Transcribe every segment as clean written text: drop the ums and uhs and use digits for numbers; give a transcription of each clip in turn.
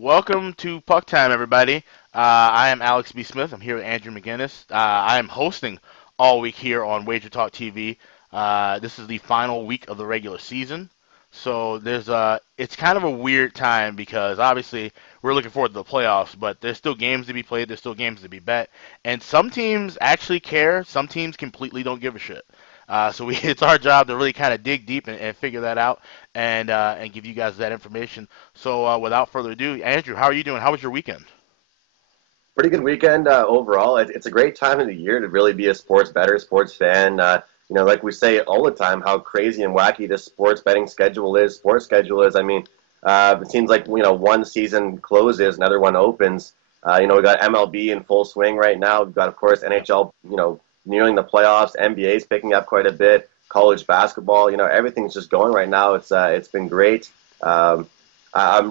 Welcome to PuckTime, everybody. I am Alex B. Smith. I'm here with Andrew McInnis. I am hosting all week here on WagerTalk TV. This is the final week of the regular season, so it's kind of a weird time because obviously we're looking forward to the playoffs, but there's still games to be played. There's still games to be bet, and some teams actually care. Some teams completely don't give a shit. It's our job to really kind of dig deep and figure that out and give you guys that information. So without further ado, Andrew, how are you doing? How was your weekend? Pretty good weekend overall. It's a great time of the year to really be a sports bettor, sports fan. Like we say all the time, how crazy and wacky this sports betting schedule is, sports schedule is. It seems like one season closes, another one opens. We got MLB in full swing right now. We've got, of course, NHL. Nearing the playoffs. NBA's picking up quite a bit. College basketball. Everything's just going right now. It's been great. I'm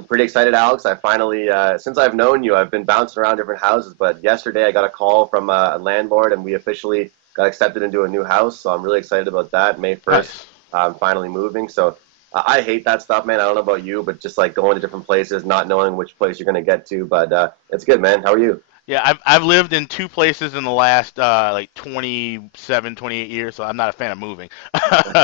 pretty excited, Alex. I finally, since I've known you, I've been bouncing around different houses, but yesterday I got a call from a landlord, and we officially got accepted into a new house, so I'm really excited about that. May 1st, Nice. I'm finally moving, so I hate that stuff, man. I don't know about you, but just like going to different places, not knowing which place you're going to get to, but it's good, man. How are you? Yeah, I've lived in two places in the last like 27, 28 years, so I'm not a fan of moving.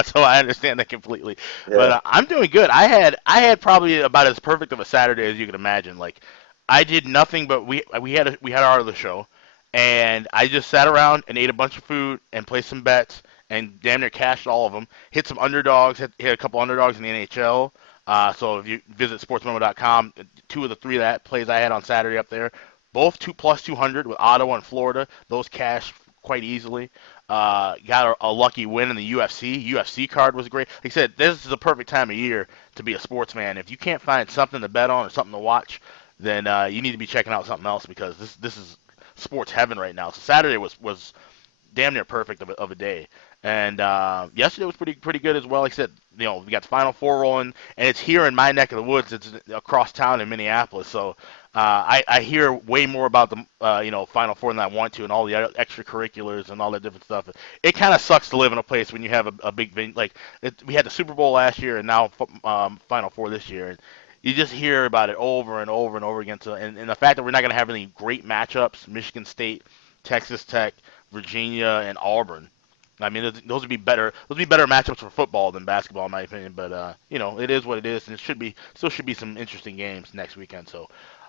So I understand that completely. But Yeah. I'm doing good. I had probably about as perfect of a Saturday as you can imagine. Like I did nothing but we had our other show, and I just sat around and ate a bunch of food and played some bets and damn near cashed all of them. Hit some underdogs. Hit a couple underdogs in the NHL. So if you visit sportsmemo.com, two of the three that plays I had on Saturday up there, both two plus 200 with Ottawa and Florida. Those cashed quite easily. Got a lucky win in the UFC. UFC card was great. Like I said, this is the perfect time of year to be a sportsman. If you can't find something to bet on or something to watch, then you need to be checking out something else because this is sports heaven right now. So Saturday was damn near perfect of a day. And yesterday was pretty good as well. Like I said, we got the Final Four rolling, and it's here in my neck of the woods. It's across town in Minneapolis, so I hear way more about the Final Four than I want to, and all the extracurriculars and all that different stuff. It kind of sucks to live in a place when you have a big we had the Super Bowl last year, and now Final Four this year. And you just hear about it over and over and over again. And the fact that we're not going to have any great matchups, Michigan State, Texas Tech, Virginia, and Auburn. I mean, those would be better. Those would be better matchups for football than basketball, in my opinion. But it is what it is, and still should be some interesting games next weekend. So,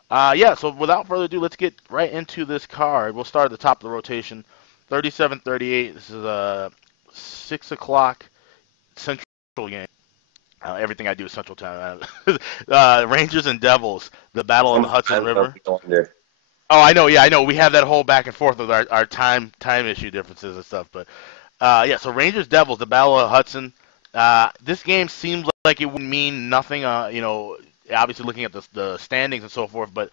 yeah. So without further ado, let's get right into this card. We'll start at the top of the rotation, 37-38. This is a 6 o'clock Central game. Everything I do is Central Time. Rangers and Devils, the battle on the Hudson Sometimes River. I wonder. Oh, I know. Yeah, I know. We have that whole back and forth with our time issue differences and stuff. But yeah, so Rangers Devils, the Battle of Hudson. This game seems like it would mean nothing. Obviously looking at the standings and so forth, but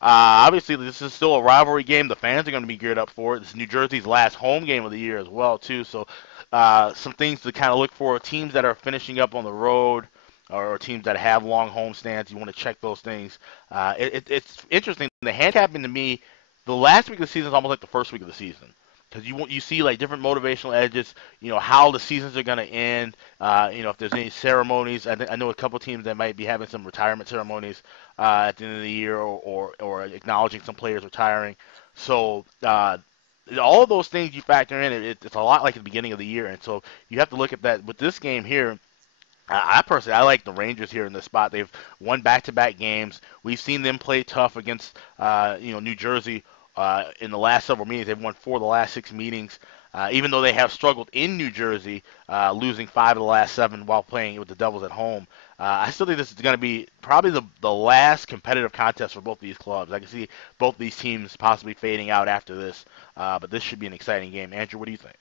obviously this is still a rivalry game. The fans are going to be geared up for it. This is New Jersey's last home game of the year as well, too. So some things to kind of look for: teams that are finishing up on the road, or teams that have long home stands. You want to check those things. It's interesting. The handicapping to me, the last week of the season is almost like the first week of the season because you see like different motivational edges, how the seasons are going to end, if there's any ceremonies. I know a couple teams that might be having some retirement ceremonies at the end of the year, or acknowledging some players retiring. So all of those things you factor in, it's a lot like the beginning of the year, and so you have to look at that with this game here. I personally, I like the Rangers here in this spot. They've won back-to-back games. We've seen them play tough against, New Jersey in the last several meetings. They've won 4 of the last 6 meetings. Even though they have struggled in New Jersey, losing 5 of the last 7 while playing with the Devils at home. I still think this is going to be probably the last competitive contest for both these clubs. I can see both these teams possibly fading out after this, but this should be an exciting game. Andrew, what do you think?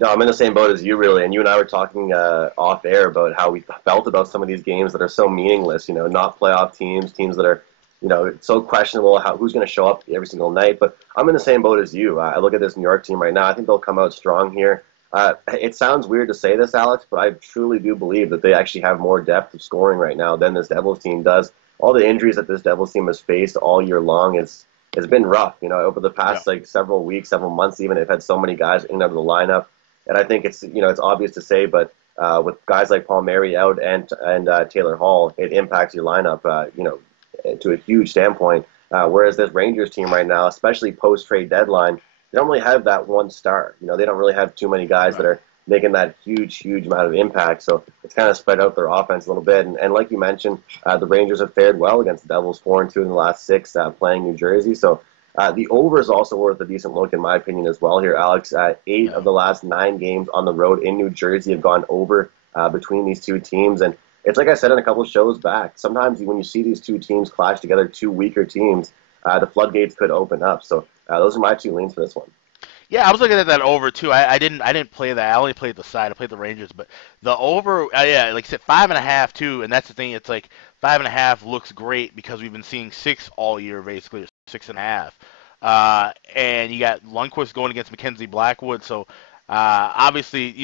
No, I'm in the same boat as you, really. And you and I were talking off air about how we felt about some of these games that are so meaningless. Not playoff teams, teams that are, so questionable who's going to show up every single night. But I'm in the same boat as you. I look at this New York team right now. I think they'll come out strong here. It sounds weird to say this, Alex, but I truly do believe that they actually have more depth of scoring right now than this Devils team does. All the injuries that this Devils team has faced all year long has been rough. Over the Yeah. past like several weeks, several months, even they've had so many guys in and out of the lineup. And I think it's obvious to say, but with guys like Paul Mary out and Taylor Hall, it impacts your lineup. to a huge standpoint. Whereas this Rangers team right now, especially post-trade deadline, they don't really have that one star. They don't really have too many guys that are making that huge amount of impact. So it's kind of spread out their offense a little bit. And like you mentioned, the Rangers have fared well against the Devils, 4-2 in the last 6 playing New Jersey. So the over is also worth a decent look, in my opinion, as well here, Alex. 8 of the last 9 games on the road in New Jersey have gone over between these two teams. And it's like I said in a couple of shows back, sometimes when you see these two teams clash together, two weaker teams, the floodgates could open up. So those are my 2 leans for this one. Yeah, I was looking at that over too. I didn't play that. I only played the side. I played the Rangers, but the over, yeah, like I said, 5.5 too. And that's the thing. It's like 5.5 looks great because we've been seeing 6 all year, basically, or 6.5. And you got Lundqvist going against Mackenzie Blackwood. So obviously,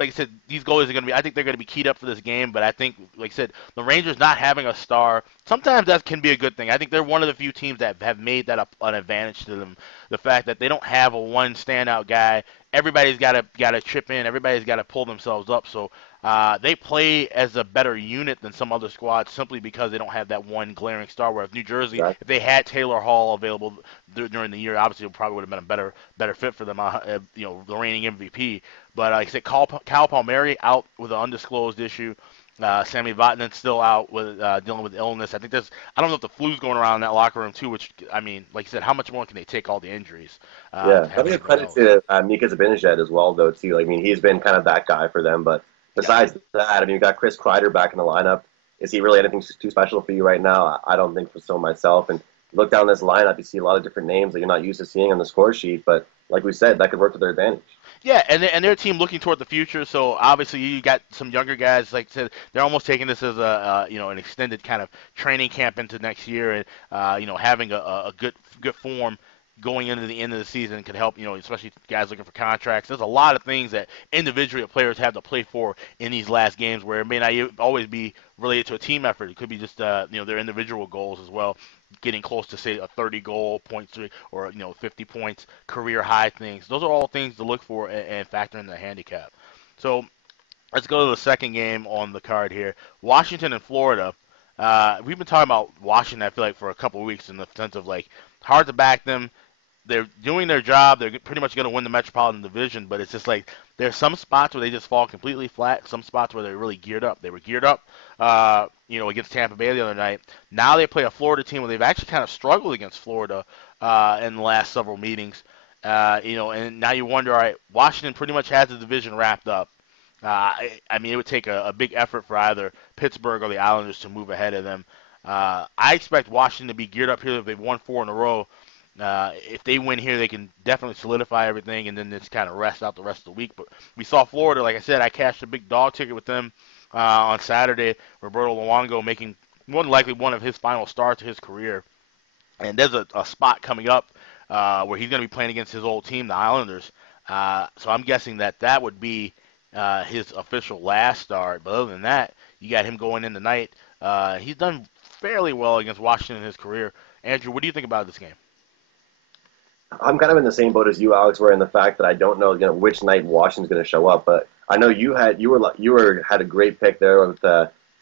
like I said, these goalies are going to be, I think they're going to be keyed up for this game, but I think, like I said, the Rangers not having a star, sometimes that can be a good thing. I think they're one of the few teams that have made that an advantage to them. The fact that they don't have a one standout guy, everybody's got to chip in, everybody's got to pull themselves up. So they play as a better unit than some other squads simply because they don't have that one glaring star. Whereas New Jersey, if they had Taylor Hall available during the year, obviously it probably would have been a better fit for them. The reigning MVP. But like I said, Cal Palmieri out with an undisclosed issue. Sammy Vatanen still out with dealing with illness. I don't know if the flu's going around in that locker room too. Which I mean, like you said, how much more can they take all the injuries? Let me give credit to Mika Zibanejad as well, though. Too. I mean, he's been kind of that guy for them. But besides that, I mean, you've got Chris Kreider back in the lineup. Is he really anything too special for you right now? I don't think so myself. And look down this lineup, you see a lot of different names that you're not used to seeing on the score sheet. But like we said, that could work to their advantage. Yeah, and their team looking toward the future. So obviously you got some younger guys. Like I said, they're almost taking this as an extended kind of training camp into next year, and having a good form going into the end of the season can help. Especially guys looking for contracts. There's a lot of things that individually players have to play for in these last games, where it may not always be related to a team effort. It could be just their individual goals as well. Getting close to, say, a 30-goal points or 50 points, career high things. Those are all things to look for and factor in the handicap. So let's go to the second game on the card here. Washington and Florida. We've been talking about Washington, I feel like, for a couple of weeks in the sense of, like, hard to back them. They're doing their job. They're pretty much going to win the Metropolitan Division, but it's just like there's some spots where they just fall completely flat, some spots where they're really geared up. They were geared up, against Tampa Bay the other night. Now they play a Florida team where they've actually kind of struggled against Florida in the last several meetings. And now you wonder, all right, Washington pretty much has the division wrapped up. I mean, it would take a big effort for either Pittsburgh or the Islanders to move ahead of them. I expect Washington to be geared up here. They've won 4 in a row. If they win here, they can definitely solidify everything and then just kind of rest out the rest of the week. But we saw Florida, like I said, I cashed a big dog ticket with them on Saturday. Roberto Luongo making more than likely one of his final starts of his career. And there's a spot coming up where he's going to be playing against his old team, the Islanders. So I'm guessing that would be his official last start. But other than that, you got him going in tonight. He's done fairly well against Washington in his career. Andrew, what do you think about this game? I'm kind of in the same boat as you, Alex, where in the fact that I don't know, which night Washington's going to show up. But I know you had a great pick there with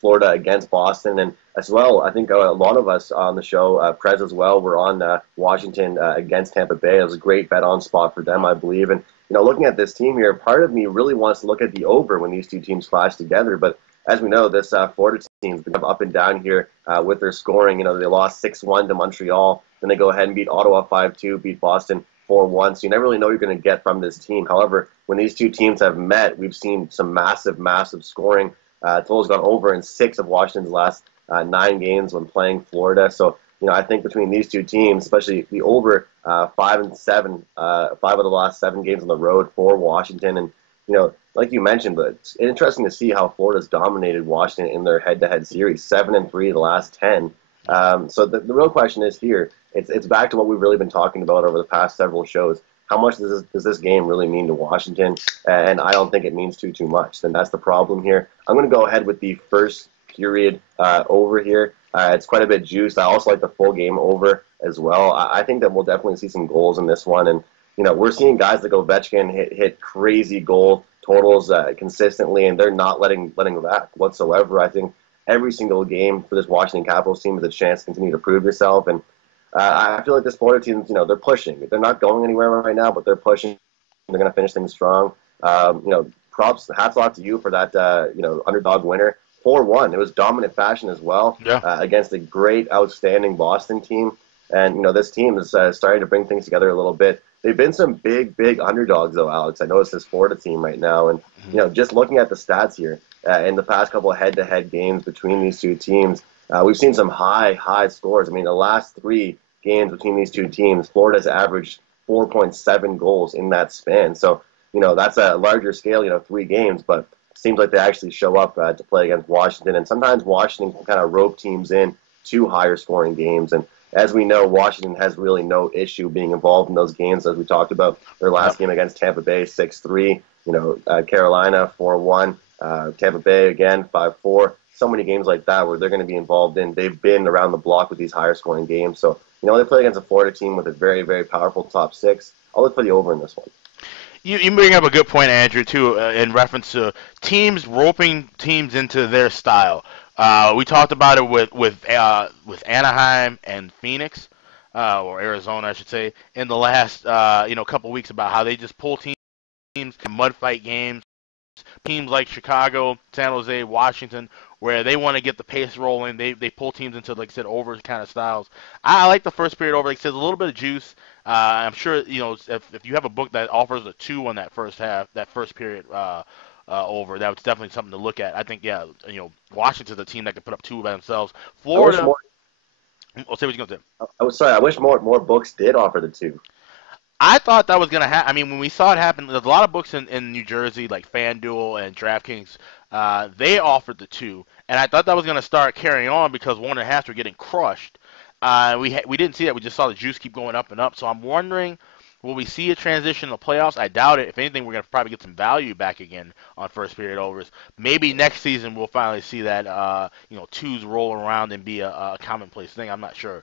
Florida against Boston, and as well, I think a lot of us on the show, Prez as well, were on Washington against Tampa Bay. It was a great bet on spot for them, I believe. And looking at this team here, part of me really wants to look at the over when these two teams clash together. But as we know, this Florida team's been up and down here with their scoring. They lost 6-1 to Montreal. Then they go ahead and beat Ottawa 5-2, beat Boston 4-1. So you never really know what you're going to get from this team. However, when these two teams have met, we've seen some massive scoring. Total's gone over in 6 of Washington's last 9 games when playing Florida. So, I think between these two teams, especially the over 5-7, 5 of the last 7 games on the road for Washington. And, like you mentioned, but it's interesting to see how Florida's dominated Washington in their head-to-head series, 7-3 the last 10. So the real question is here, it's back to what we've really been talking about over the past several shows. How much does this game really mean to Washington? And I don't think it means too much. Then that's the problem here. I'm going to go ahead with the first period over here. It's quite a bit juiced. I also like the full game over as well. I think that we'll definitely see some goals in this one. And, we're seeing guys like Ovechkin hit crazy goal totals consistently, and they're not letting back whatsoever. I think every single game for this Washington Capitals team is a chance to continue to prove yourself. And I feel like this Florida team, they're pushing. They're not going anywhere right now, but they're pushing. They're going to finish things strong. Props, hats off to you for that, underdog winner. 4-1. It was dominant fashion as well against a great, outstanding Boston team. And, this team is starting to bring things together a little bit. They've been some big, big underdogs, though, Alex. I noticed this Florida team right now. And, just looking at the stats here, in the past couple of head-to-head games between these two teams, we've seen some high scores. I mean, the last 3 games between these two teams, Florida's averaged 4.7 goals in that span. So, that's a larger scale, 3 games, but it seems like they actually show up to play against Washington. And sometimes Washington can kind of rope teams in to higher scoring games. And as we know, Washington has really no issue being involved in those games, as we talked about. Their last game against Tampa Bay, 6-3. Carolina, 4-1. Tampa Bay, again, 5-4. So many games like that where they're going to be involved in. They've been around the block with these higher scoring games. So, they play against a Florida team with a very, very powerful top 6. I'll look for the over in this one. You bring up a good point, Andrew, too, in reference to teams roping teams into their style. We talked about it with Anaheim and Phoenix, or Arizona, I should say, in the last couple weeks about how they just pull teams in mud fight games. Teams like Chicago, San Jose, Washington, where they want to get the pace rolling, they pull teams into, like I said, over kind of styles. I like the first period over. Like I said, a little bit of juice. I'm sure if you have a book that offers a 2 on that first half, that first period over, that was definitely something to look at. I think Washington's a team that could put up 2 by themselves. Florida. I'll say what you're gonna say. I wish more books did offer the 2. I thought that was going to happen. I mean, when we saw it happen, there's a lot of books in New Jersey, like FanDuel and DraftKings. They offered the 2, and I thought that was going to start carrying on because 1.5s were getting crushed. We didn't see that. We just saw the juice keep going up and up. So I'm wondering, will we see a transition in the playoffs? I doubt it. If anything, we're going to probably get some value back again on first period overs. Maybe next season we'll finally see that 2s roll around and be a commonplace thing. I'm not sure.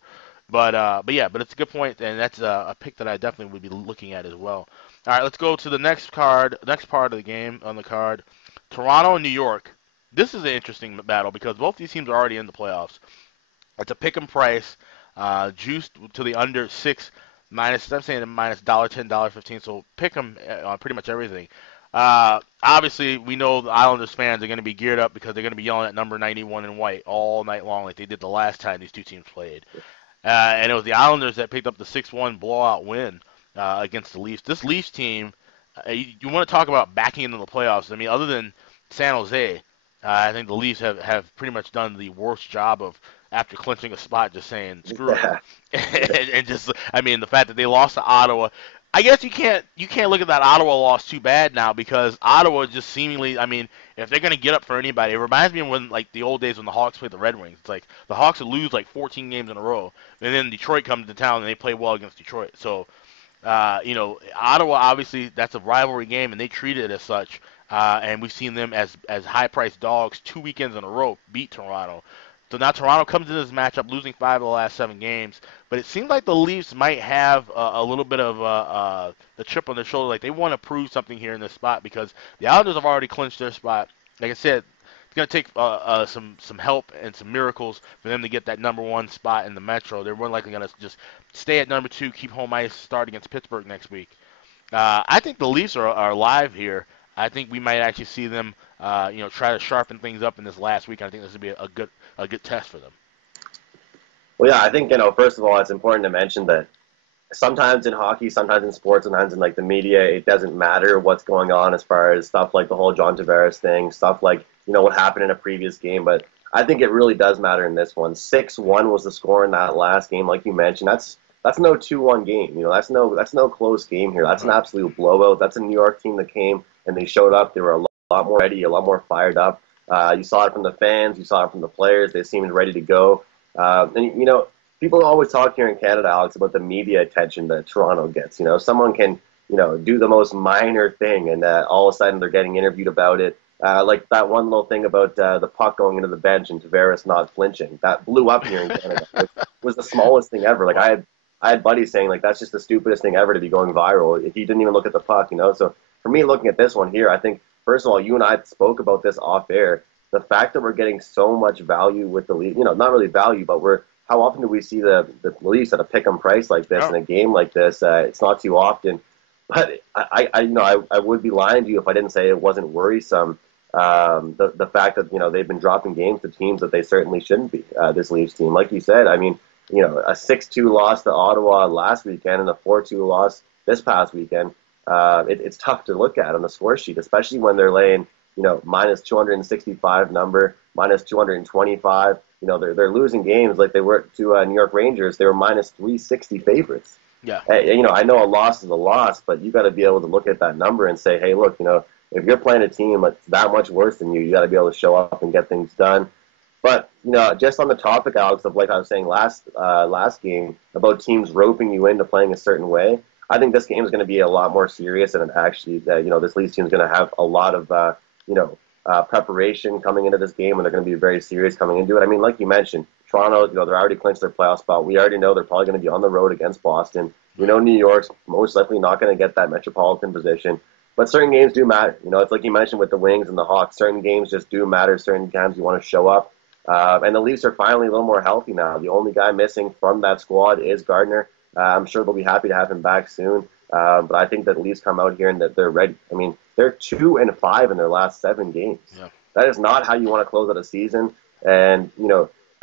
But it's a good point, and that's a pick that I definitely would be looking at as well. All right, let's go to the next part of the game on the card. Toronto and New York. This is an interesting battle because both these teams are already in the playoffs. It's a pick 'em price, juiced to the under 6 minus. I'm saying minus $10, $15. So pick 'em on pretty much everything. Obviously, we know the Islanders fans are going to be geared up because they're going to be yelling at number 91 in white all night long, like they did the last time these two teams played. And it was the Islanders that picked up the 6-1 blowout win against the Leafs. This Leafs team, you want to talk about backing into the playoffs. I mean, other than San Jose, I think the Leafs have pretty much done the worst job of, after clinching a spot, just saying, screw it. and just, I mean, the fact that they lost to Ottawa. I guess you can't look at that Ottawa loss too bad now because Ottawa just seemingly, I mean, if they're going to get up for anybody, it reminds me of when, like, the old days when the Hawks played the Red Wings. It's like the Hawks would lose like 14 games in a row, and then Detroit comes to town and they play well against Detroit. So, Ottawa, obviously, that's a rivalry game, and they treat it as such. And we've seen them as high-priced dogs 2 weekends in a row beat Toronto. So now Toronto comes into this matchup losing 5 of the last 7 games. But it seems like the Leafs might have a little bit of the chip on their shoulder. Like they want to prove something here in this spot because the Islanders have already clinched their spot. Like I said, it's going to take some help and some miracles for them to get that number 1 spot in the Metro. They're more likely going to just stay at number 2, keep home ice, start against Pittsburgh next week. I think the Leafs are live here. I think we might actually see them, try to sharpen things up in this last week. I think this would be a good test for them. Well, yeah, I think, first of all, it's important to mention that sometimes in hockey, sometimes in sports, sometimes in, like, the media, it doesn't matter what's going on as far as stuff like the whole John Tavares thing, stuff like, what happened in a previous game. But I think it really does matter in this one. 6-1 was the score in that last game, like you mentioned. That's no 2-1 game. That's no close game here. That's an absolute blowout. That's a New York team that came and they showed up. They were a lot more ready, a lot more fired up. You saw it from the fans. You saw it from the players. They seemed ready to go. And people always talk here in Canada, Alex, about the media attention that Toronto gets. Someone can, do the most minor thing, and all of a sudden they're getting interviewed about it. Like that one little thing about the puck going into the bench and Tavares not flinching. That blew up here in Canada. It was the smallest thing ever. Like I had buddies saying, like, that's just the stupidest thing ever to be going viral. He didn't even look at the puck, So for me, looking at this one here, I think, first of all, you and I spoke about this off air. the fact that we're getting so much value with the Leafs, not really value, but how often do we see the Leafs at a pick 'em price like this in a game like this? It's not too often. But I would be lying to you if I didn't say it wasn't worrisome. The fact that they've been dropping games to teams that they certainly shouldn't be. This Leafs team, like you said, I mean, a 6-2 loss to Ottawa last weekend and a 4-2 loss this past weekend. It's tough to look at on the score sheet, especially when they're laying minus 265 number, minus 225. They're losing games like they were to New York Rangers. They were minus 360 favorites. Yeah. I know a loss is a loss, but you got to be able to look at that number and say, hey, look, if you're playing a team that's that much worse than you got to be able to show up and get things done. But just on the topic, Alex, of like I was saying last game about teams roping you into playing a certain way, I think this game is going to be a lot more serious, and actually, this Leafs team is going to have a lot of preparation coming into this game, and they're going to be very serious coming into it. I mean, like you mentioned, Toronto, they're already clinched their playoff spot. We already know they're probably going to be on the road against Boston. We know New York's most likely not going to get that metropolitan position. But certain games do matter. It's like you mentioned with the Wings and the Hawks. Certain games just do matter. Certain times you want to show up. And the Leafs are finally a little more healthy now. The only guy missing from that squad is Gardner. I'm sure they'll be happy to have him back soon. But I think that the Leafs come out here and that they're ready. I mean, they're 2-5 in their last 7 games. Yeah. That is not how you want to close out a season. And,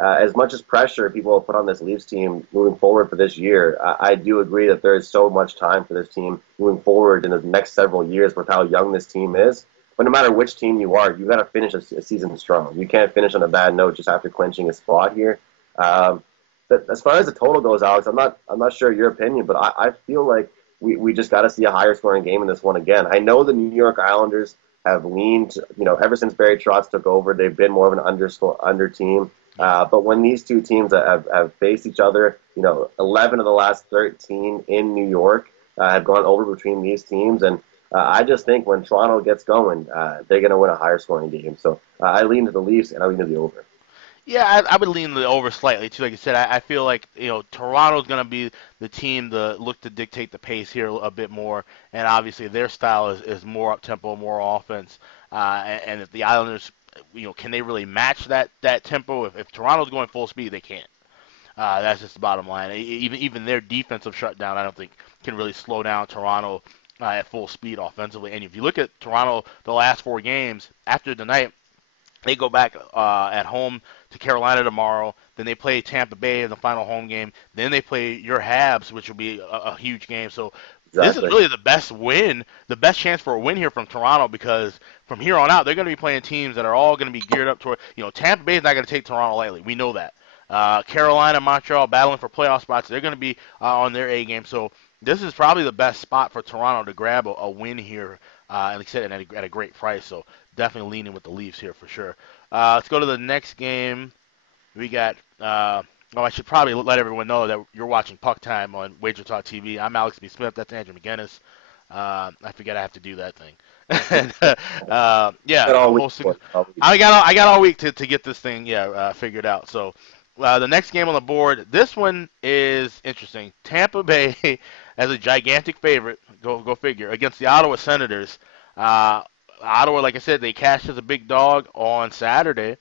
as much as pressure people will put on this Leafs team moving forward for this year, I do agree that there is so much time for this team moving forward in the next several years with how young this team is. But no matter which team you are, you got to finish a season strong. You can't finish on a bad note just after clinching a spot here. As far as the total goes, Alex, I'm not sure your opinion, but I feel like we just got to see a higher scoring game in this one again. I know the New York Islanders have leaned, ever since Barry Trotz took over, they've been more of an under team. But when these two teams have faced each other, 11 of the last 13 in New York have gone over between these teams. And I just think when Toronto gets going, they're going to win a higher scoring game. So I lean to the Leafs and I lean to the over. Yeah, I would lean the over slightly too. Like I said, I feel like Toronto's going to be the team to look to dictate the pace here a bit more, and obviously their style is more up tempo, more offense. And if the Islanders, can they really match that tempo? If Toronto's going full speed, they can't. That's just the bottom line. Even their defensive shutdown, I don't think can really slow down Toronto at full speed offensively. And if you look at Toronto, the last 4 games after tonight, they go back at home to Carolina tomorrow. Then they play Tampa Bay in the final home game. Then they play your Habs, which will be a huge game. So This is really the best chance for a win here from Toronto, because from here on out, they're going to be playing teams that are all going to be geared up toward, Tampa Bay is not going to take Toronto lightly. We know that. Carolina, Montreal battling for playoff spots. They're going to be on their A game. So this is probably the best spot for Toronto to grab a win here, and like I said, at a great price. So definitely leaning with the Leafs here for sure. Let's go to the next game. We got, I should probably let everyone know that you're watching PuckTime on WagerTalk TV. I'm Alex B. Smith. That's Andrew McInnis. I forget I have to do that thing. And, I got all week to get this thing figured out. So the next game on the board, this one is interesting. Tampa Bay as a gigantic favorite, go figure, against the Ottawa Senators. Ottawa, like I said, they cashed as a big dog on Saturday,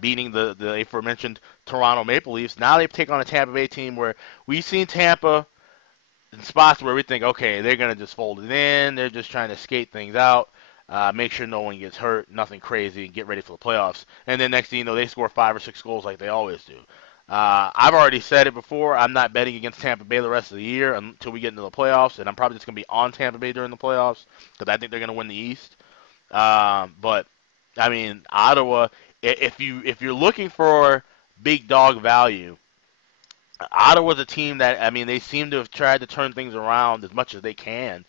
beating the aforementioned Toronto Maple Leafs. Now they take on a Tampa Bay team where we've seen Tampa in spots where we think, okay, they're going to just fold it in. They're just trying to skate things out, make sure no one gets hurt, nothing crazy, and get ready for the playoffs. And then next thing you know, they score 5 or 6 goals like they always do. I've already said it before. I'm not betting against Tampa Bay the rest of the year until we get into the playoffs, and I'm probably just going to be on Tampa Bay during the playoffs because I think they're going to win the East. But I mean, Ottawa, if you're looking for big dog value, Ottawa's a team that, I mean, they seem to have tried to turn things around as much as they can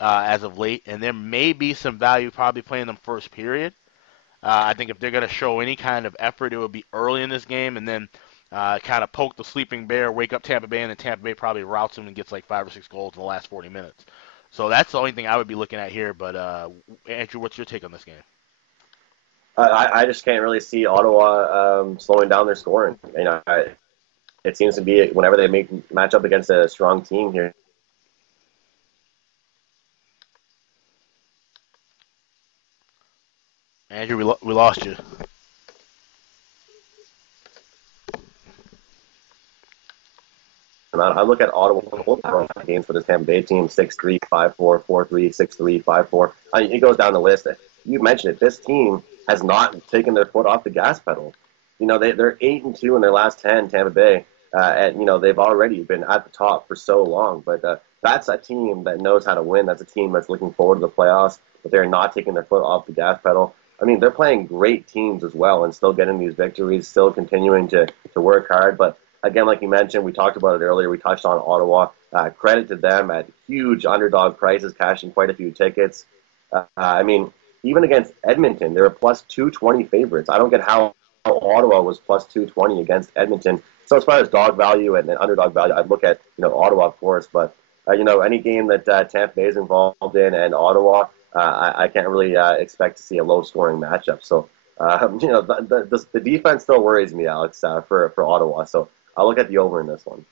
as of late, and there may be some value probably playing them first period. I think if they're going to show any kind of effort, it would be early in this game, and then kind of poke the sleeping bear, wake up Tampa Bay, and then Tampa Bay probably routs them and gets like 5 or 6 goals in the last 40 minutes. So that's the only thing I would be looking at here. But Andrew, what's your take on this game? I just can't really see Ottawa slowing down their scoring. It seems to be whenever they match up against a strong team here. Andrew, we lost you. I look at Ottawa games for the Tampa Bay team: 6-3, 5-4, 4-3, 6-3, 5-4. I mean, it goes down the list. You mentioned it. This team has not taken their foot off the gas pedal. You know, they're 8-2 in their last 10. Tampa Bay, and you know they've already been at the top for so long. But that's a team that knows how to win. That's a team that's looking forward to the playoffs. But they're not taking their foot off the gas pedal. I mean, they're playing great teams as well, and still getting these victories, still continuing to work hard. But again, like you mentioned, we talked about it earlier. We touched on Ottawa. Credit to them at huge underdog prices, cashing quite a few tickets. I mean, even against Edmonton, they were plus 220 favorites. I don't get how Ottawa was plus 220 against Edmonton. So as far as dog value and underdog value, I'd look at Ottawa, of course. But any game that Tampa Bay is involved in and Ottawa, I can't really expect to see a low-scoring matchup. So the defense still worries me, Alex, for Ottawa. So I'll look at the over in this one.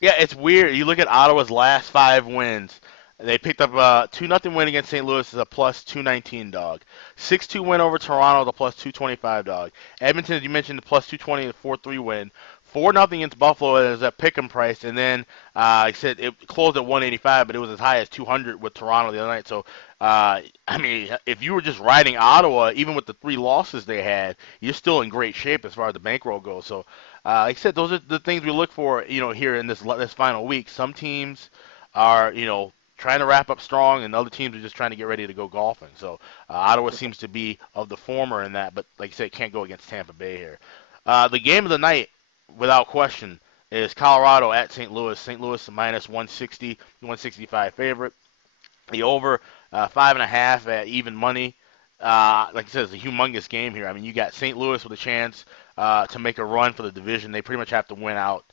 Yeah, it's weird. You look at Ottawa's last 5 wins. They picked up a 2-0 win against St. Louis as a plus 219 dog. 6-2 win over Toronto, the plus 225 dog. Edmonton, as you mentioned, the plus 220, the 4-3 win. 4-0 against Buffalo as a pick 'em price, and then like I said, it closed at 185, but it was as high as 200 with Toronto the other night. So, I mean, if you were just riding Ottawa, even with the 3 losses they had, you're still in great shape as far as the bankroll goes. So, like I said, those are the things we look for, here in this final week. Some teams are, trying to wrap up strong, and other teams are just trying to get ready to go golfing. So Ottawa seems to be of the former in that, but like I said, can't go against Tampa Bay here. The game of the night, without question, is Colorado at St. Louis. St. Louis minus 160, 165 favorite. The over 5.5 at even money. Like I said, it's a humongous game here. I mean, you got St. Louis with a chance to make a run for the division. They pretty much have to win out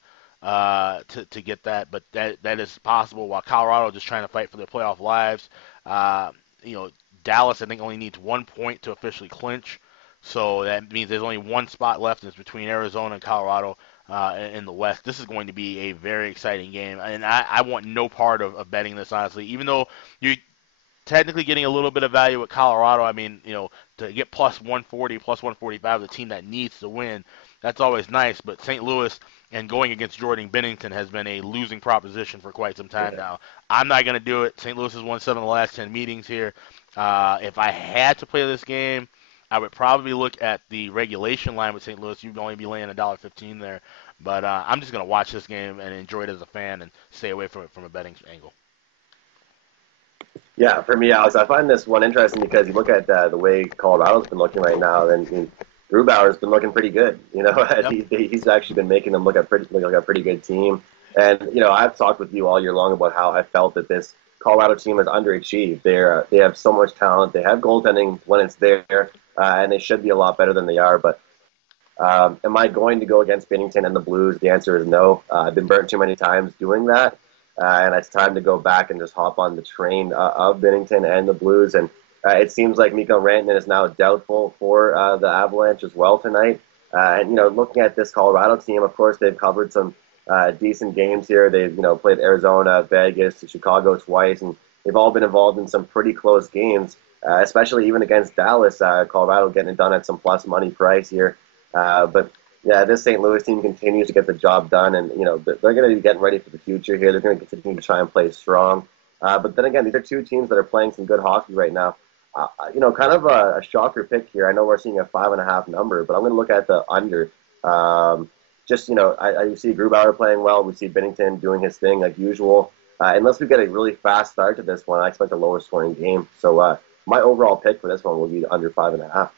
to get that, but that is possible. While Colorado just trying to fight for their playoff lives. Uh, you know, Dallas I think only needs 1 point to officially clinch, so that means there's only one spot left, and it's between Arizona and Colorado in the West. This is going to be a very exciting game, and I want no part of betting this honestly. Even though you technically getting a little bit of value at Colorado. I mean, to get plus 140, plus 145, the team that needs to win, that's always nice. But St. Louis and going against Jordan Binnington has been a losing proposition for quite some time now. I'm not going to do it. St. Louis has won 7 of the last 10 meetings here. If I had to play this game, I would probably look at the regulation line with St. Louis. You'd only be laying $1.15 there. But I'm just going to watch this game and enjoy it as a fan and stay away from it from a betting angle. Yeah, for me, Alex, I find this one interesting because you look at the way Colorado's been looking right now, and Grubauer's been looking pretty good. Yep. He's actually been making them look like a pretty good team. And I've talked with you all year long about how I felt that this Colorado team has underachieved. They have so much talent. They have goaltending when it's there, and they should be a lot better than they are. But am I going to go against Binnington and the Blues? The answer is no. I've been burnt too many times doing that. And it's time to go back and just hop on the train of Binnington and the Blues. And it seems like Mikko Rantanen is now doubtful for the Avalanche as well tonight. And looking at this Colorado team, of course, they've covered some decent games here. They've played Arizona, Vegas, Chicago twice, and they've all been involved in some pretty close games, especially even against Dallas. Colorado getting it done at some plus money price here. But yeah, this St. Louis team continues to get the job done, and they're going to be getting ready for the future here. They're going to continue to try and play strong. But then again, these are two teams that are playing some good hockey right now. Kind of a shocker pick here. I know we're seeing a 5.5 number, but I'm going to look at the under. I see Grubauer playing well. We see Binnington doing his thing like usual. Unless we get a really fast start to this one, I expect a lower scoring game. So my overall pick for this one will be under 5.5.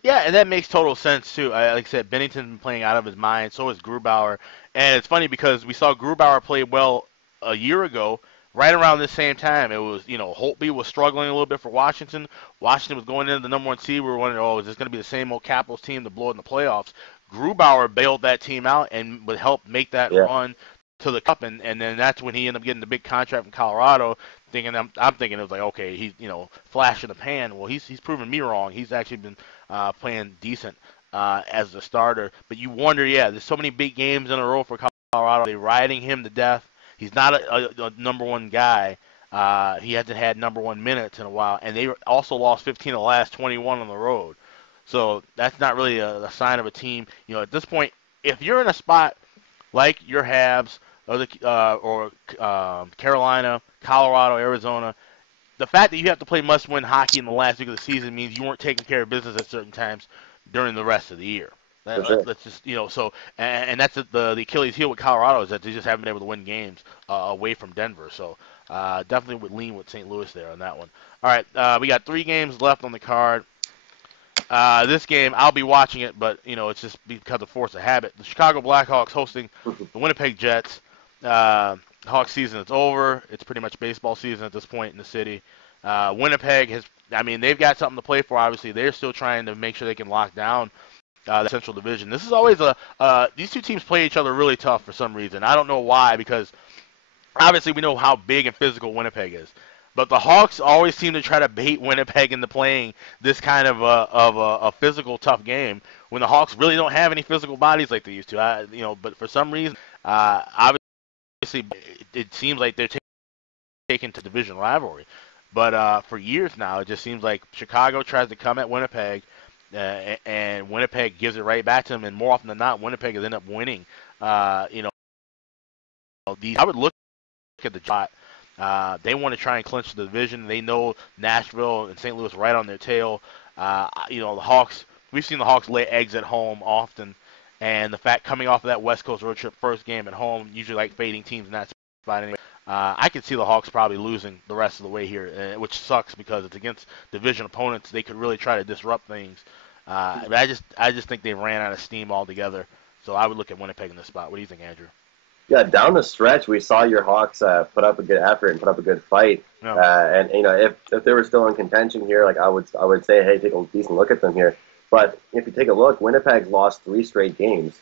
Yeah, and that makes total sense too. Like I said, Bennington's been playing out of his mind. So is Grubauer, and it's funny because we saw Grubauer play well a year ago, right around this same time. It was, Holtby was struggling a little bit for Washington. Washington was going into the number 1 seed. We were wondering, is this going to be the same old Capitals team to blow it in the playoffs? Grubauer bailed that team out and would help make that run to the cup, and then that's when he ended up getting the big contract from Colorado. I'm thinking it was like, okay, he's flash in the pan. Well, he's proven me wrong. He's actually been playing decent as a starter. But you wonder, there's so many big games in a row for Colorado. They're riding him to death. He's not a number 1 guy. He hasn't had number one minutes in a while, and they also lost 15 of the last 21 on the road. So that's not really a sign of a team. At this point, if you're in a spot like your Habs or Carolina, Colorado, Arizona, the fact that you have to play must-win hockey in the last week of the season means you weren't taking care of business at certain times during the rest of the year. For sure. Let's just so and that's the Achilles heel with Colorado is that they just haven't been able to win games away from Denver. So definitely would lean with St. Louis there on that one. All right, we got 3 games left on the card. This game, I'll be watching it, but it's just because of force of habit. The Chicago Blackhawks hosting the Winnipeg Jets. Hawks season is over. It's pretty much baseball season at this point in the city. Winnipeg they've got something to play for. Obviously, they're still trying to make sure they can lock down the Central Division. This is always these two teams play each other really tough for some reason. I don't know why, because obviously we know how big and physical Winnipeg is. But the Hawks always seem to try to bait Winnipeg into playing this kind of a physical, tough game when the Hawks really don't have any physical bodies like they used to. But for some reason, obviously, it seems like they're taken to division rivalry. But for years now, it just seems like Chicago tries to come at Winnipeg, and Winnipeg gives it right back to them. And more often than not, Winnipeg has ended up winning. I would look at the shot. They want to try and clinch the division. They know Nashville and St. Louis right on their tail. The Hawks. We've seen the Hawks lay eggs at home often, and the fact coming off of that West Coast road trip, first game at home, usually like fading teams in that spot anyway. I could see the Hawks probably losing the rest of the way here, which sucks because it's against division opponents. They could really try to disrupt things. But I just think they ran out of steam altogether. So I would look at Winnipeg in this spot. What do you think, Andrew? Yeah, down the stretch, we saw your Hawks put up a good effort and put up a good fight. No. And if they were still in contention here, like I would say, hey, take a decent look at them here. But if you take a look, Winnipeg's lost 3 straight games,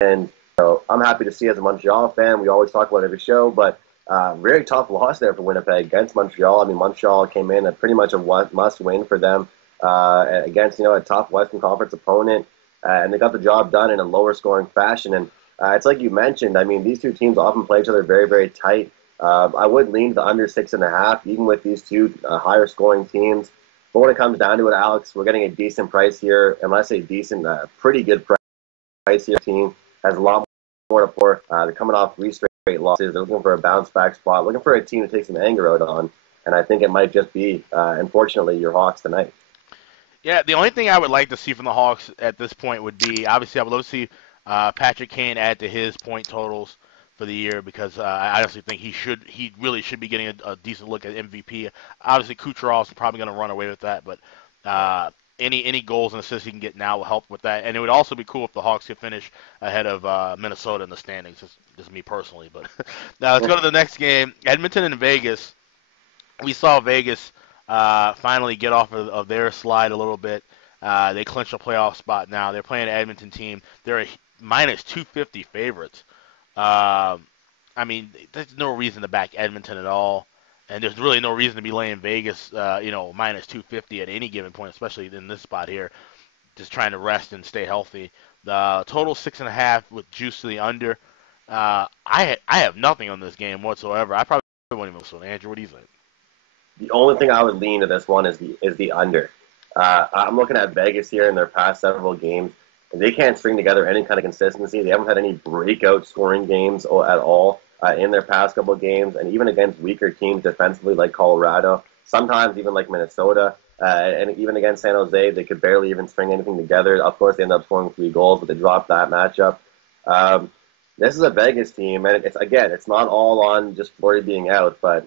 and I'm happy to see as a Montreal fan. We always talk about every show, but very tough loss there for Winnipeg against Montreal. I mean, Montreal came in at pretty much a must-win for them against a tough Western Conference opponent, and they got the job done in a lower-scoring fashion. And it's like you mentioned. I mean, these two teams often play each other very, very tight. I would lean to the under 6.5, even with these two higher-scoring teams. But when it comes down to it, Alex, we're getting a decent price here. And when I say decent, pretty good price here. Team has a lot more to pour. They're coming off 3 straight losses. They're looking for a bounce-back spot, looking for a team to take some anger out on. And I think it might just be, unfortunately, your Hawks tonight. Yeah, the only thing I would like to see from the Hawks at this point would be, obviously, I would love to see Patrick Kane add to his point totals for the year, because I honestly think he really should be getting a decent look at MVP. Obviously, Kucherov's probably going to run away with that, but any goals and assists he can get now will help with that. And it would also be cool if the Hawks could finish ahead of Minnesota in the standings. Just me personally, but now let's go to the next game. Edmonton and Vegas. We saw Vegas finally get off of their slide a little bit. They clinched a playoff spot now. They're playing an Edmonton team. They're a minus 250 favorites. There's no reason to back Edmonton at all, and there's really no reason to be laying Vegas, minus 250 at any given point, especially in this spot here, just trying to rest and stay healthy. The total 6.5 with juice to the under. I have nothing on this game whatsoever. I probably won't even listen. Andrew, what do you think? The only thing I would lean to this one is the under. I'm looking at Vegas here in their past several games. They can't string together any kind of consistency. They haven't had any breakout scoring games at all in their past couple of games, and even against weaker teams defensively like Colorado, sometimes even like Minnesota, and even against San Jose, they could barely even string anything together. Of course, they ended up scoring 3 goals, but they dropped that matchup. This is a Vegas team, and it's not all on just Fleury being out, but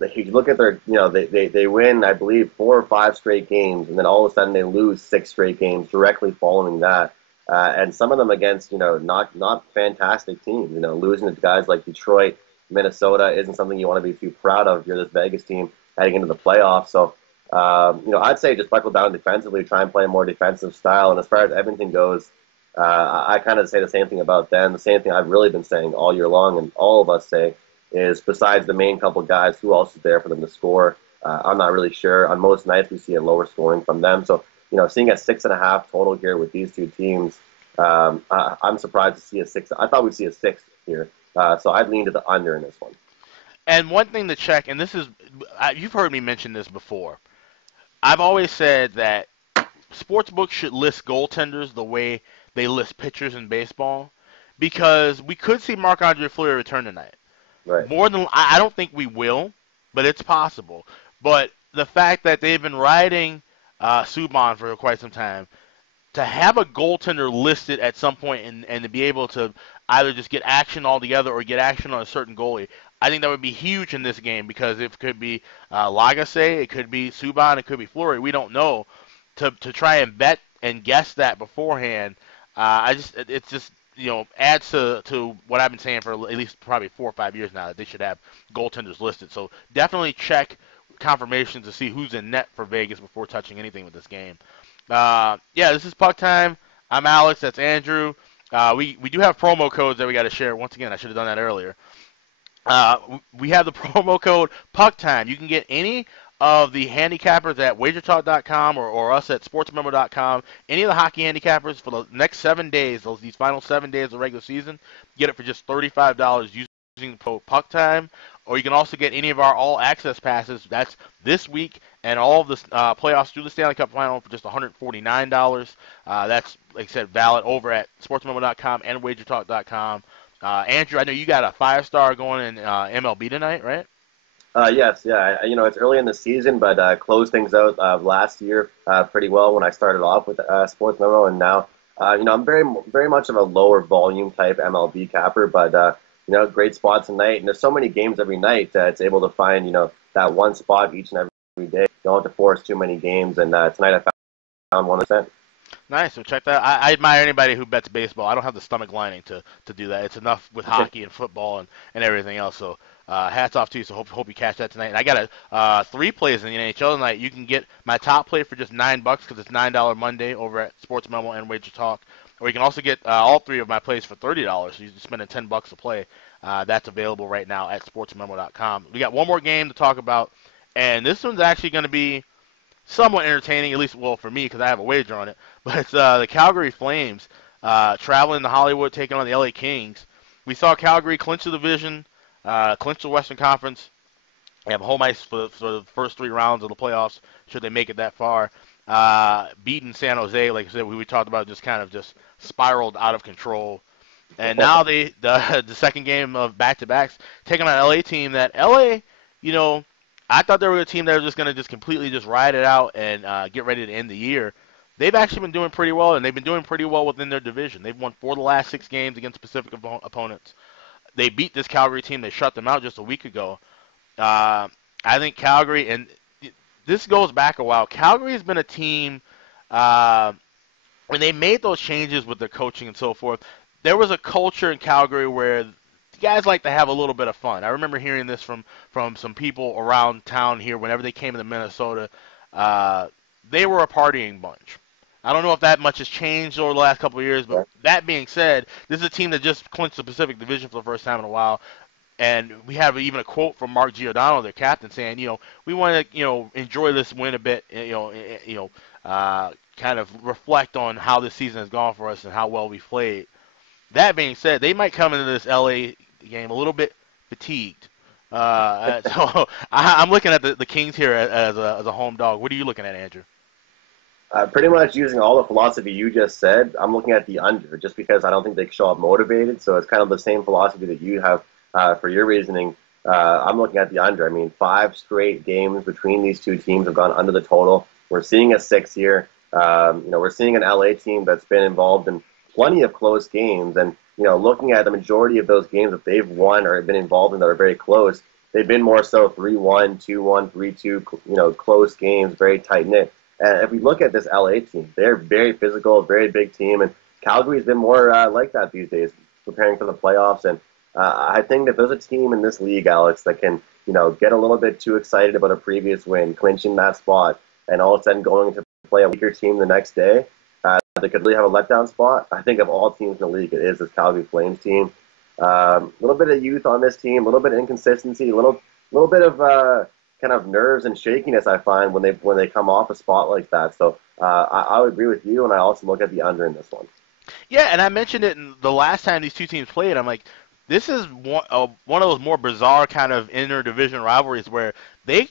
if you look at their, they win, I believe, 4 or 5 straight games, and then all of a sudden they lose 6 straight games directly following that. And some of them against, not fantastic teams. Losing to guys like Detroit, Minnesota isn't something you want to be too proud of if you're this Vegas team heading into the playoffs. So, I'd say just buckle down defensively, try and play a more defensive style. And as far as Edmonton goes, I kind of say the same thing about them. The same thing I've really been saying all year long, and all of us say, is besides the main couple guys, who else is there for them to score? I'm not really sure. On most nights, we see a lower scoring from them. So, seeing a 6.5 total here with these two teams, I'm surprised to see a 6. I thought we'd see a 6 here. So I'd lean to the under in this one. And one thing to check, and this is, you've heard me mention this before. I've always said that sports books should list goaltenders the way they list pitchers in baseball, because we could see Marc-Andre Fleury return tonight. Right. More than I don't think we will, but it's possible. But the fact that they've been riding Subban for quite some time, to have a goaltender listed at some point and to be able to either just get action altogether or get action on a certain goalie, I think that would be huge in this game, because it could be Lagacé, it could be Subban, it could be Fleury. We don't know. To try and bet and guess that beforehand, it's just adds to what I've been saying for at least probably 4 or 5 years now, that they should have goaltenders listed. So definitely check confirmations to see who's in net for Vegas before touching anything with this game. Yeah, this is Puck Time. I'm Alex. That's Andrew. We do have promo codes that we got to share. Once again, I should have done that earlier. We have the promo code PuckTime. You can get any of the handicappers at WagerTalk.com or us at SportsMemo.com. Any of the hockey handicappers for the next 7 days, these final 7 days of the regular season, get it for just $35 using the code PuckTime. Or you can also get any of our all-access passes. That's this week and all of the playoffs through the Stanley Cup Final for just $149. That's, like I said, valid over at SportsMemo.com and WagerTalk.com. Andrew, I know you got a 5-star going in MLB tonight, right? Yes, yeah. It's early in the season, but closed things out last year pretty well when I started off with Sports Memo, and now, I'm very, very much of a lower volume type MLB capper, but great spot tonight, and there's so many games every night that it's able to find, that one spot each and every day. You don't have to force too many games, and tonight I found one cent. Nice. So check that. I admire anybody who bets baseball. I don't have the stomach lining to do that. It's enough with hockey and football and everything else. So hats off to you. So hope you catch that tonight. And I got 3 plays in the NHL tonight. You can get my top play for just $9 because it's $9 Monday over at Sports Memo and Wager Talk. Or you can also get all 3 of my plays for $30. So you're spending $10 a play. That's available right now at SportsMemo.com. We got one more game to talk about, and this one's actually going to be somewhat entertaining, at least, well, for me, because I have a wager on it. But it's the Calgary Flames traveling to Hollywood, taking on the LA Kings. We saw Calgary clinch the division, clinch the Western Conference, and have home ice for the first 3 rounds of the playoffs, should they make it that far. Beating San Jose, like I said, we talked about, just kind of just spiraled out of control. And now the second game of back-to-backs, taking on an LA team that LA, I thought they were a team that was just going to completely ride it out and get ready to end the year. They've actually been doing pretty well, and they've been doing pretty well within their division. They've won 4 of the last 6 games against specific opponents. They beat this Calgary team. They shut them out just a week ago. I think Calgary, and this goes back a while, Calgary has been a team, when they made those changes with their coaching and so forth, there was a culture in Calgary where guys like to have a little bit of fun. I remember hearing this from some people around town here whenever they came to Minnesota. They were a partying bunch. I don't know if that much has changed over the last couple of years, but that being said, this is a team that just clinched the Pacific Division for the first time in a while. And we have even a quote from Mark Giordano, their captain, saying, we want to, enjoy this win a bit, kind of reflect on how this season has gone for us and how well we played. That being said, they might come into this LA game a little bit fatigued. So I'm looking at the Kings here as a home dog. What are you looking at, Andrew? Pretty much using all the philosophy you just said, I'm looking at the under, just because I don't think they show up motivated. So it's kind of the same philosophy that you have for your reasoning. I'm looking at the under. I mean, 5 straight games between these two teams have gone under the total. We're seeing a 6 here. We're seeing an LA team that's been involved in plenty of close games, and looking at the majority of those games that they've won or been involved in that are very close, they've been more so 3-1, 2-1, 3-2, close games, very tight knit. And if we look at this LA team, they're very physical, very big team, and Calgary's been more like that these days, preparing for the playoffs. And I think that there's a team in this league, Alex, that can get a little bit too excited about a previous win, clinching that spot, and all of a sudden going to play a weaker team the next day. They could really have a letdown spot. I think of all teams in the league, it is this Calgary Flames team. A little bit of youth on this team, a little bit of inconsistency, a little bit of kind of nerves and shakiness I find when they come off a spot like that. So I would agree with you, and I also look at the under in this one. Yeah, and I mentioned it the last time these two teams played. I'm like, this is one of those more bizarre kind of interdivision rivalries where they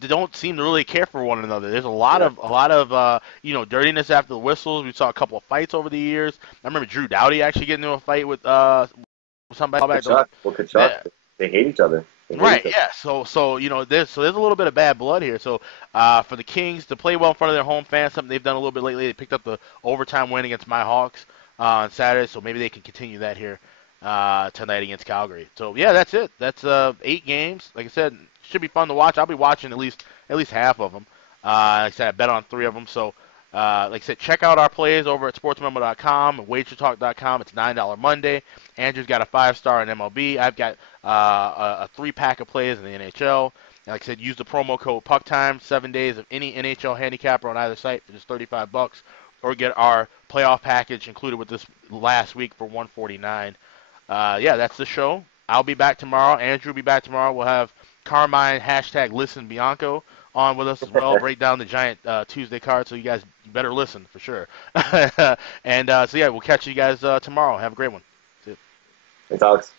don't seem to really care for one another. There's Yeah, a lot of dirtiness after the whistles. We saw a couple of fights over the years. I remember Drew Doughty actually getting into a fight with somebody back. Kachuk. Well, Kachuk, That, they hate each other. They hate right, each other. yeah. There's a little bit of bad blood here. So for the Kings to play well in front of their home fans, something they've done a little bit lately. They picked up the overtime win against my Hawks on Saturday, so maybe they can continue that here tonight against Calgary. So yeah, that's it. That's 8 games. Like I said, should be fun to watch. I'll be watching at least half of them. Like I said, I bet on 3 of them. So like I said, check out our plays over at sportsmemo.com and wagertalk.com. It's $9 Monday. Andrew's got a 5-star in MLB. I've got a 3-pack of plays in the NHL. And like I said, use the promo code PuckTime. 7 days of any NHL handicapper on either site for just $35, or get our playoff package included with this last week for $149. Yeah, that's the show. I'll be back tomorrow. Andrew will be back tomorrow. We'll have Carmine #ListenBianco on with us as well. Break down the giant Tuesday card, so you better listen for sure. And so yeah, we'll catch you guys tomorrow. Have a great one. See you. Thanks, Alex.